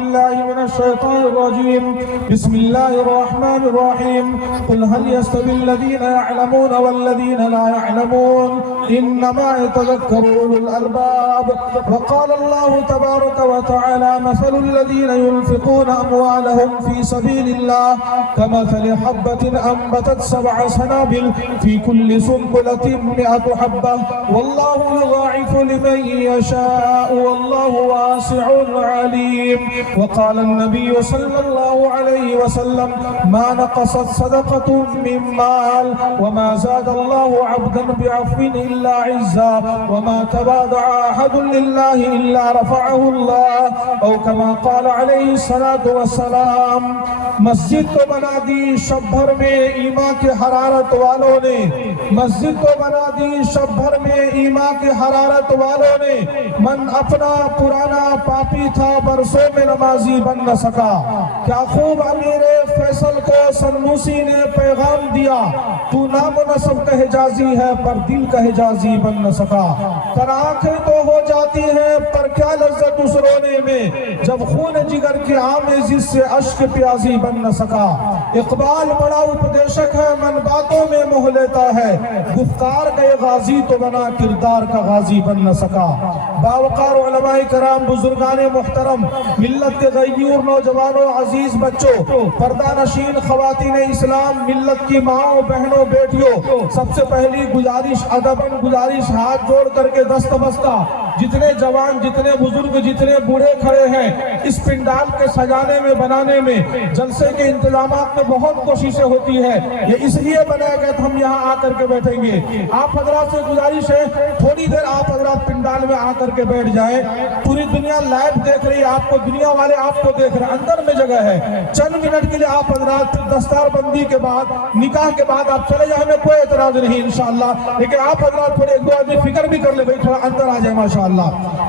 بالله من الشيطان الرجيم بسم الله الرحمن الرحيم قل هل يستوي الذين يعلمون والذين لا يعلمون إنما يتذكر أولو الألباب وقال الله تبارك وتعالى مثل الذين ينفقون أموالهم في سبيل الله كمثل حبة أنبتت 7 سنابل في كل سنبلة 100 حبة والله يضاعف لمن يشاء والله واسع عليم. وقال النبي صلى الله عليه وسلم ما نقصت صدقة من مال وما زاد الله عبدا بعفو إلا عزا وما تواضع أحد لله إلا رفعه الله أو كما قال عليه الصلاة والسلام. مسجد تو بنا دی شب بھر میں ایمان کی حرارت والوں نے، مسجد تو بنا دی شب بھر میں ایمان کی حرارت والوں نے. من اپنا پرانا پاپی تھا برسوں میں نمازی بن نہ سکا. کیا خوب امیر فیصل کو سنوسی نے پیغام دیا، تو نام و نسب کا حجازی ہے پر دل کا حجازی بن نہ سکا. پر آنکھیں تو ہو جاتی ہیں پر کیا لذت اس رونے میں جب خون جگر کی عام عزت سے اشک پیازی بن نہ سکا. اقبال بڑا اپدیشک ہے، من باتوں میں موہ لیتا ہے، گفتار کا یہ غازی تو بنا کردار کا غازی بن نہ سکا. باوقار علماء کرام، بزرگان محترم، ملت کے غیور نوجوانوں، عزیز بچوں، پردہ نشین خواتین اسلام، ملت کی ماؤں بہنوں بیٹیوں، سب سے پہلی گزارش، ادباً گزارش، ہاتھ جوڑ کر کے دست بستہ جتنے جوان، جتنے بزرگ، جتنے بوڑھے کھڑے ہیں اس پنڈال کے سجانے میں، بنانے میں، جلسے کے انتظامات میں بہت کوششیں ہوتی ہے. یہ اس لیے بنایا گیا کہ ہم یہاں آ کر کے بیٹھیں گے. آپ حضرات سے گزارش ہے تھوڑی دیر آپ حضرات پنڈال میں آ کر کے بیٹھ جائیں. پوری دنیا لائیو دیکھ رہی ہے آپ کو، دنیا والے آپ کو دیکھ رہے ہیں، اندر میں جگہ ہے. چند منٹ کے لیے آپ حضرات دستار بندی کے بعد، نکاح کے بعد آپ چلے جائیں، ہمیں کوئی اعتراض نہیں انشاءاللہ. لیکن آپ حضرات تھوڑے 1-2 آدمی فکر بھی کر لے بھائی، تھوڑا اندر آ جائے ماشاءاللہ.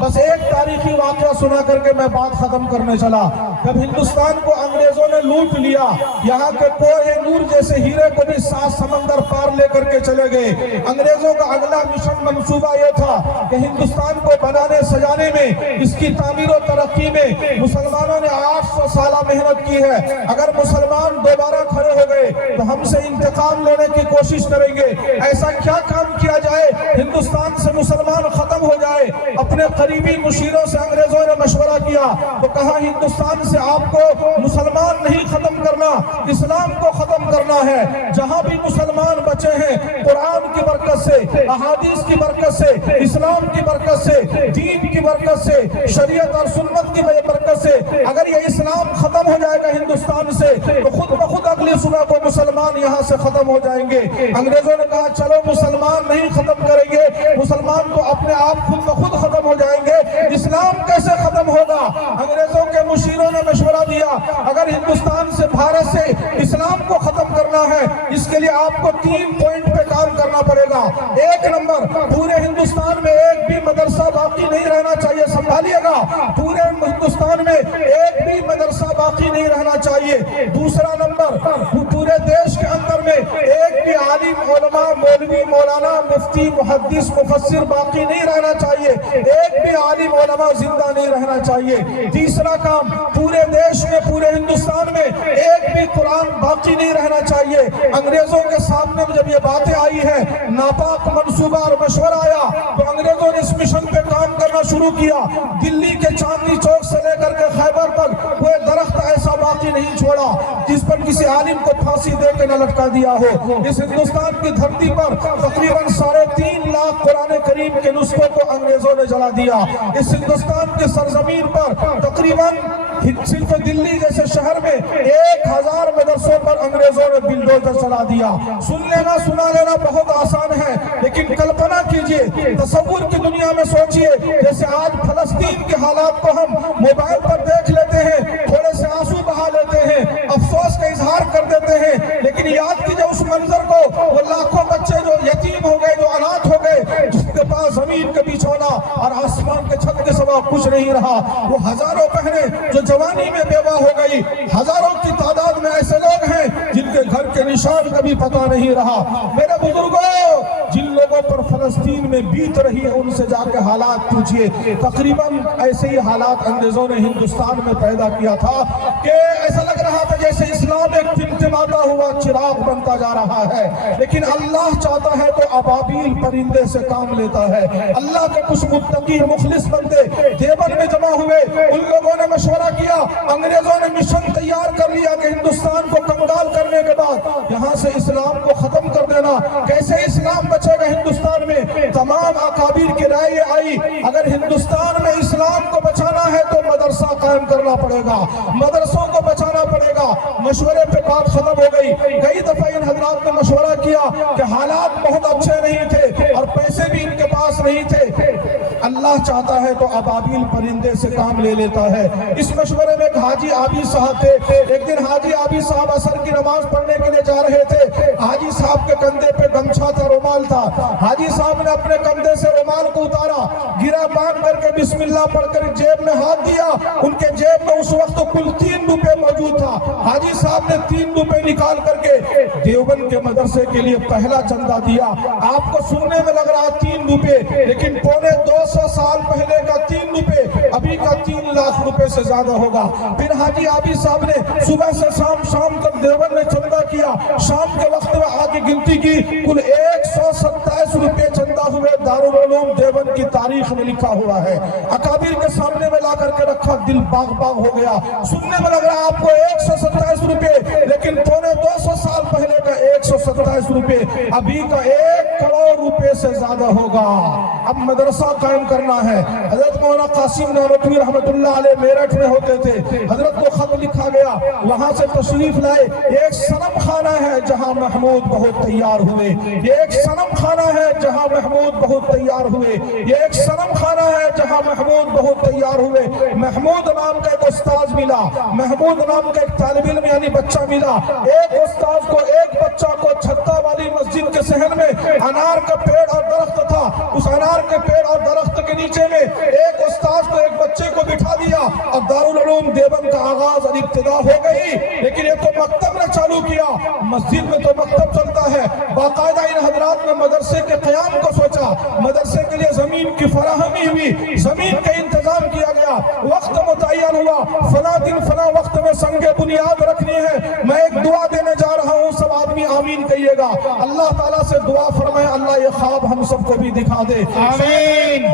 بس ایک تاریخی واقعہ سنا کر کے میں بات ختم کرنے چلا. جب ہندوستان کو انگریزوں نے لوٹ لیا، یہاں کے کوہ نور جیسے ہیرے کو بھی 7 سمندر پار لے کر کے چلے گئے. انگریزوں کا اگلا مشن منصوبہ یہ تھا کہ ہندوستان کو بنانے سجانے میں، اس کی تعمیر و ترقی میں مسلمانوں نے 800 سالہ محنت کی ہے. اگر مسلمان دوبارہ کھڑے ہو گئے تو ہم سے انتقام لینے کی کوشش کریں گے. ایسا کیا کام کیا جائے ہندوستان سے مسلمان ختم ہو جائے. اپنے قریبی مشیروں سے انگریزوں نے مشورہ کیا تو کہا ہندوستان سے آپ کو مسلمان نہیں ختم کرنا، اسلام کو ختم کرنا ہے. جہاں بھی مسلمان بچے ہیں قرآن کی برکت سے، احادیث کی برکت سے، اسلام کی برکت سے، دین کی برکت سے، شریعت اور سنت کی برکت سے، اگر یہ اسلام ختم ہو جائے گا ہندوستان سے تو خود بخود اگلی صبح کو مسلمان یہاں سے ختم ہو جائیں گے. انگریزوں نے کہا چلو مسلمان نہیں ختم کریں گے، مسلمان تو اپنے آپ خود بخود ختم ہو جائیں گے. اسلام کیسے ختم ہوگا؟ انگریزوں کے مشیروں نے مشورہ دیا اگر ہندوستان سے، بھارت سے اسلام کو ختم کرنا ہے اس کے لیے آپ کو 3 پوائنٹ پہ کام کرنا پڑے گا. 1 نمبر، پورے ہندوستان میں ایک بھی مدرسہ باقی نہیں رہنا چاہیے، سنبھالیے گا، پورے ہندوستان میں ایک بھی مدرسہ باقی نہیں رہنا چاہیے. دوسرا نمبر، پورے دیش کے اندر میں ایک بھی عالم، علماء، مولوی، مولانا، مفتی، محدث، مفسر باقی نہیں رہنا چاہیے، ایک بھی عالم علماء زندہ نہیں رہنا چاہیے. تیسرا کام، پورے دیش میں، پورے ہندوستان میں ایک بھی قرآن باقی نہیں رہنا چاہیے. انگریزوں کے سامنے جب یہ باتیں آئی ہیں، ناپاک منصوبہ اور مشورہ آیا تو انگریزوں نے اس مشن پہ کام کرنا شروع کیا. دلی کے چاندنی چوک سے لے کر کے خیبر تک کوئی درخت ایسا باقی نہیں چھوڑا جس پر کسی عالم کو پھانسی دے کے نہ لٹکا دیا ہو. اس ہندوستان کی دھرتی پر تقریباً 3.5 لاکھ قرآن کریم کے نسخوں کو انگریزوں نے جلا دیا. اس ہندوستان کی سرزمین پر تقریباً صرف دلی جیسے شہر میں 1000 مدرسوں پر انگریزوں نے بلڈوزر چلا دیا. سن لینا، سنا لینا بہت آسان ہے، لیکن کلپنا کیجئے، تصور کی دنیا میں سوچئے، جیسے آج فلسطین کے حالات کو ہم موبائل پر دیکھ لیتے ہیں، تھوڑے سے آنسو بہا لیتے ہیں، افسوس کا اظہار کر دیتے ہیں، لیکن یاد کیجئے اس منظر کو، وہ لاکھوں بچے جو یتیم ہو گئے، جو اناتھ ہو گئے، جس کے پاس زمین کے بچھونا اور آسمان کے چھت کے سوا کچھ نہیں رہا. وہ ہزاروں بہنیں جو جوانی میں بیوہ ہو گئی، ہزاروں کی تعداد میں ایسے لوگ ہیں جن کے گھر کے نشان کبھی پتہ نہیں رہا. میرے بزرگوں، جن لوگوں پر فلسطین میں بیت رہی ہے ان سے جا کے حالات پوچھئے. تقریباً ایسے ہی حالات انگریزوں نے ہندوستان میں پیدا کیا تھا کہ ایسا لگ رہا تھا جیسے اسلام ایک ٹمٹماتا ہوا چراغ بنتا جا رہا ہے. لیکن اللہ چاہتا ہے تو ابابیل پرندے سے کام لیتا ہے. اللہ کے کچھ متقی مخلص بندے دیوبند میں جمع ہوئے. ان لوگوں نے مشورہ کیا. انگریزوں نے مشن تیار کر لیا کہ ہندوستان کو کنگال کرنے کے بعد یہاں سے اسلام کو ختم کر دینا. کیسے اسلام بچے گا ہندوستان میں؟ تمام اکابر کی رائے آئی اگر ہندوستان میں اسلام کو بچانا ہے تو مدرسہ قائم کرنا پڑے گا, مدرسوں کو بچانا پڑے گا. مشورے پہ بات ختم ہو گئی. کئی دفعہ ان حضرات نے مشورہ کیا کہ حالات بہت اچھے نہیں تھے اور پیسے بھی ان کے پاس نہیں تھے. اللہ چاہتا ہے تو ابابیل پرندے سے کام لے لیتا ہے. اس مشورے میں ایک حاجی عابد صاحب تھے. ایک دن حاجی عابد صاحب عصر کی نماز پڑھنے کے لیے جا رہے تھے. حاجی صاحب کے کندھے پہ گمچھا تھا, رومال تھا. حاجی صاحب نے اپنے کندھے سے رومال کو اتارا, گرا باندھ کر کے بسم اللہ پڑھ کر جیب میں ہاتھ دیا. ان کے جیب میں اس وقت کل 3 روپے موجود تھا. حاجی صاحب نے 3 روپے نکال کر کے دیوبند کے مدرسے کے لیے پہلا چندہ دیا. آپ کو سننے میں لگ رہا 3 روپے, لیکن پونے 200 سال پہلے کا 3 روپے ابھی کا 3 لاکھ روپے سے زیادہ ہوگا. پھر حاجی عابد صاحب نے صبح سے شام تک دیوبند میں چندہ کیا. شام کے وقت میں آگے گنتی کی, کل 127 روپے چندہ ہوئے. دارالعلوم دیوبند کی تاریخ میں لکھا ہوا ہے. اکابر کے سامنے میں لا کر کے رکھا, دل باغ باغ ہو گیا. سننے میں لگ رہا آپ کو 127 روپے, لیکن پونے 200 سال پہلے کا 127 روپے ابھی کا 1 کروڑ روپے سے زیادہ ہوگا. اب مدرسہ قائم کرنا ہے. حضرت مولانا قاسم نانوتوی رحمت اللہ علیہ میرٹھ میں ہوتے تھے. حضرت کو خط لکھا گیا, وہاں سے تشریف لائے. ایک صنم خانہ ہے جہاں محمود بہت تیار ہوئے. یہ ایک صنم خانہ ہے جہاں محمود بہت تیار ہوئے. یہ ایک صنم خانہ ہے جہاں محمود بہت تیار ہوئے. محمود نام کا ایک استاذ ملا, محمود نام کا ایک طالب علم یعنی بچہ ملا. ایک استاذ کو, ایک بچہ کو چھتا والی مسجد کے صحن میں انار کا پیڑ اور درخت تھا. اس انار کے پیڑ اور درخت کے نیچے میں ایک استاذ کو, ایک بچے کو بٹھا دیا اور دارالعلوم دیوبند کا آغاز اور ابتدا ہو گئی. لیکن یہ تو مکتب نے چالو کیا, مسجد میں تو مکتب چلتا ہے. باقاعدہ ان حضرات نے مدرسے کے قیام کو سوچا, مدرسے کے لیے زمین کی فراہمی ہوئی, زمین کا انتظام کیا گیا. وقت متعین ہوا, فلاں دن فلاں وقت میں سنگ بنیاد رکھنی ہے. میں ایک دعا دینے جا رہا ہوں, سب آدمی آمین کہیے گا. اللہ تعالیٰ سے دعا فرمائے اللہ یہ خواب ہم سب کو بھی دکھا دے. آمین.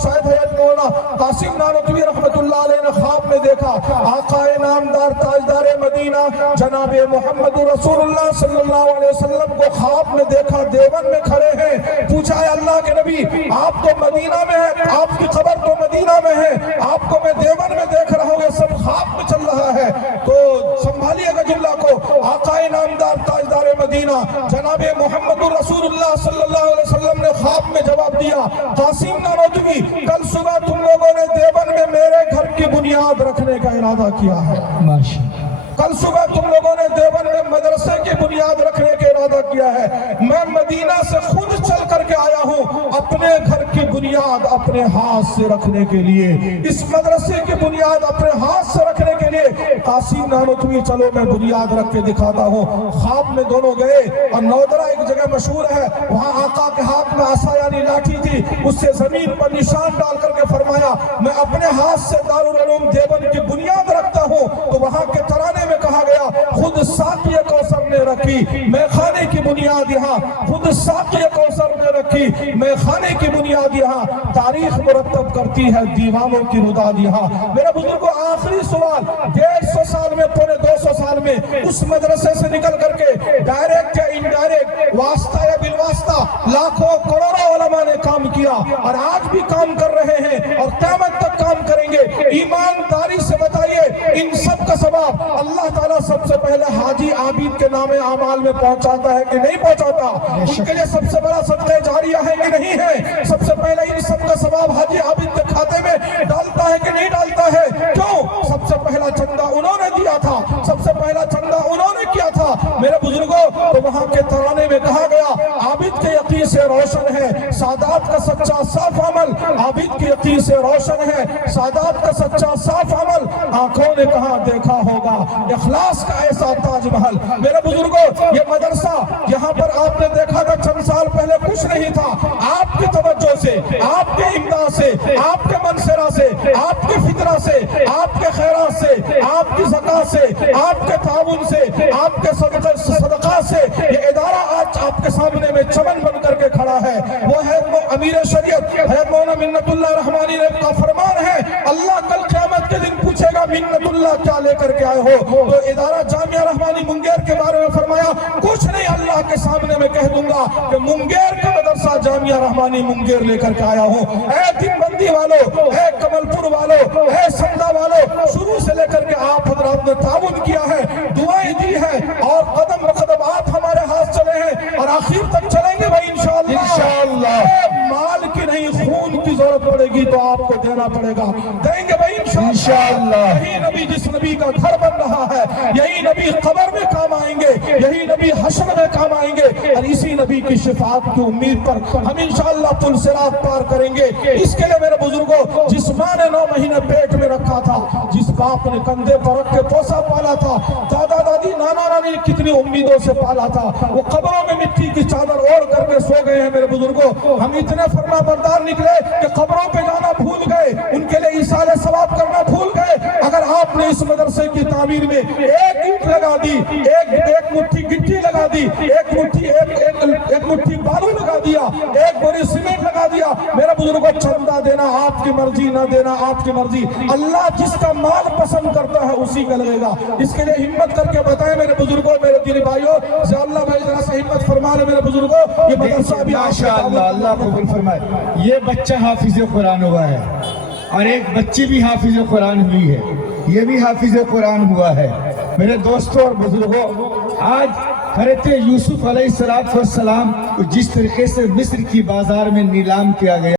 شاید حیات مولانا قاسم نانوتوی رحمت اللہ علیہ نے خواب میں دیکھا آقا نامدار تاجدار مدینہ جناب محمد رسول اللہ صلی اللہ علیہ وسلم کو خواب میں دیکھا, دیوبند میں کھڑے ہیں. پوچھا ہے اللہ کے نبی آپ تو مدینہ میں ہیں, آپ کی قبر تو مدینہ میں ہے, آپ کو میں دیوبند میں دیکھ رہا ہوں, یہ سب خواب میں چل رہا ہے. تو سنبھالیے گا جملہ کو. آقا نامدار تاجدار مدینہ جناب محمد رسول اللہ صلی اللہ علیہ وسلم نے خواب میں جواب دیا, قاسم نانوتوی کل صبح تم لوگوں نے دیوبند میں میرے گھر کی بنیاد رکھنے کا ارادہ کیا ہے. کل صبح تم لوگوں نے دیوبند میں مدرسے کی بنیاد رکھنے کا ارادہ کیا ہے. میں مدینہ سے خود چل کر کے آیا ہوں اپنے گھر کی بنیاد اپنے ہاتھ سے رکھنے کے لیے, اس مدرسے کی بنیاد اپنے ہاتھ سے رکھنے کے لیے. قاسم نانوتوی چلو میں بنیاد رکھ کے دکھاتا ہوں. خواب میں دونوں گئے اور نودرہ ایک جگہ مشہور ہے, وہاں آقا کے ہاتھ میں عصا یعنی لاٹھی تھی, اس سے زمین پر نشان ڈال کر کے فرمایا میں اپنے ہاتھ سے دارالعلوم دیوبند کی بنیاد رکھتا ہوں. تو وہاں کے ترانے میں کہا گیا خود ساقی کوثر نے رکھی میں خانے کی بنیاد یہاں, خود ساقی کوثر نے رکھی میں خانے کی بنیاد یہاں. تاریخ مرتب کرتی ہے دیوانوں کی رداد یہاں. میرے بزرگوں آخری سوال, 150 سال میں پونے 200 سال میں اس مدرسے سے نکل کر کے ڈائریکٹ یا انڈائریکٹ, واسطہ یا بالواسطہ لاکھوں کروڑوں علماء نے کام کیا اور آج بھی کام کر رہے ہیں اور قیامت تک کام کریں گے. ایمانداری سے بتائیے ان سب کا ثواب اللہ تعالیٰ سب سے پہلے حاجی عابد کے نام اعمال میں پہنچاتا ہے کہ نہیں پہنچاتا؟ ان کے لیے سب سے بڑا صدقہ جاریہ ہے کہ نہیں ہے؟ سب سے پہلے ان سب کا ثواب حاجی عابد کے کھاتے میں ڈالتا ہے کہ نہیں ڈالتا ہے؟ کیوں؟ سب سے پہلا چندہ انہوں نے دیا تھا, سب سے پہلا چندہ انہوں نے کیا تھا. میرے بزرگوں تو وہاں کے ترانے میں کہا گیا عابد کے یقین سے سے روشن ہے، سادات کا سچا صاف عمل عابد کے یقین سے روشن ہے، سادات کا سچا صاف عمل آنکھوں نے کہاں دیکھا ہوگا، اخلاص کا ایسا تاج محل۔ میرے بزرگوں، یہ مدرسہ یہاں پر آپ نے دیکھا تھا چند سال پہلے کچھ نہیں تھا، آپ کی توجہ سے، آپ کے امداد سے، آپ کے منصرہ سے، آپ کے فطرہ سے، آپ کے خیرات سے، آپ کی زکاة سے، آپ کے تعاون سے، آپ کے صدقات سے یہ ادارہ آج آپ کے سامنے میں چمن بن کر کے کھڑا ہے۔ وہ ہے امیر شریعت حضرت مولانا منت اللہ رحمانی کا فرمان ہے، اللہ کل قیامت کے دن پوچھے گا منت اللہ کیا لے کر کے آئے ہو؟ تو ادارہ جامعہ رحمانی منگیر کے بارے میں فرمایا کچھ نہیں، اللہ کے سامنے میں کہہ دوں گا کہ منگیر کا مدرسہ جامعہ رحمانی منگیر لے کر کے آیا ہوں۔ اے دن بندی والو، اے کمل پور والو، اے سندہ والو، شروع سے لے کر کے آپ حضرات نے تعاون کیا ہے، دعائیں دی ہے، اور قدم بقدم آپ ہمارے ہاتھ چلے ہیں اور آخر تک چلیں گے بھائی انشاءاللہ۔ مال کی نہیں خون کی ضرورت پڑے گی تو آپ کو دینا پڑے گا، دیں گے بھائی انشاءاللہ۔ یہی نبی جس نبی کا گھر بن رہا ہے، یہی نبی قبر میں کام آئیں گے، یہی نبی حشر میں کام آئیں گے، اور اسی نبی کی شفاعت کی امید پر ہم انشاءاللہ پل صراط پار کریں گے۔ اس کے لیے میرے بزرگوں، جس ماں نے 9 مہینے پیٹ میں رکھا تھا، جس باپ نے کندھے پر رکھ کے پوسا پالا تھا، دادا دادی نانا نانی کتنی امیدوں سے پالا تھا، وہ قبروں میں مٹی کی چادر اوڑھ کر کے سو گئے ہیں۔ میرے بزرگوں، ہم اتنے فرما بردار نکلے کہ قبروں پہ جانا بھول گئے، ان کے لیے ایصال ثواب کرنا بھول گئے۔ اگر آپ نے اس مدرسے کی تعمیر میں ایک اینٹ لگا دی، ایک مٹھی گٹی لگا دی، ایک مٹھی بالو لگا دیا، ایک بوری سیمنٹ لگا دیا، میرے بزرگوں چندہ دینا آپ کی مرضی، نہ دینا آپ کی مرضی، اللہ جس کا مال پسند کرتا ہے اسی کا لگے گا۔ اس کے لیے ہمت کر کے بتائیں میرے بزرگوں، میرے دینی بھائیوں، ضیاء اللہ بھائی ذرا سے ہمت فرما لیں میرے بزرگوں، یہ مدرسہ بھی ماشاءاللہ، اللہ قبول فرمائے۔ یہ بچہ حافظ قرآن ہوا ہے اور ایک بچی بھی حافظ قرآن ہوئی ہے، یہ بھی حافظ قرآن ہوا ہے۔ میرے دوستوں اور بزرگوں، آج حضرت یوسف علیہ السلام کو جس طریقے سے مصر کی بازار میں نیلام کیا گیا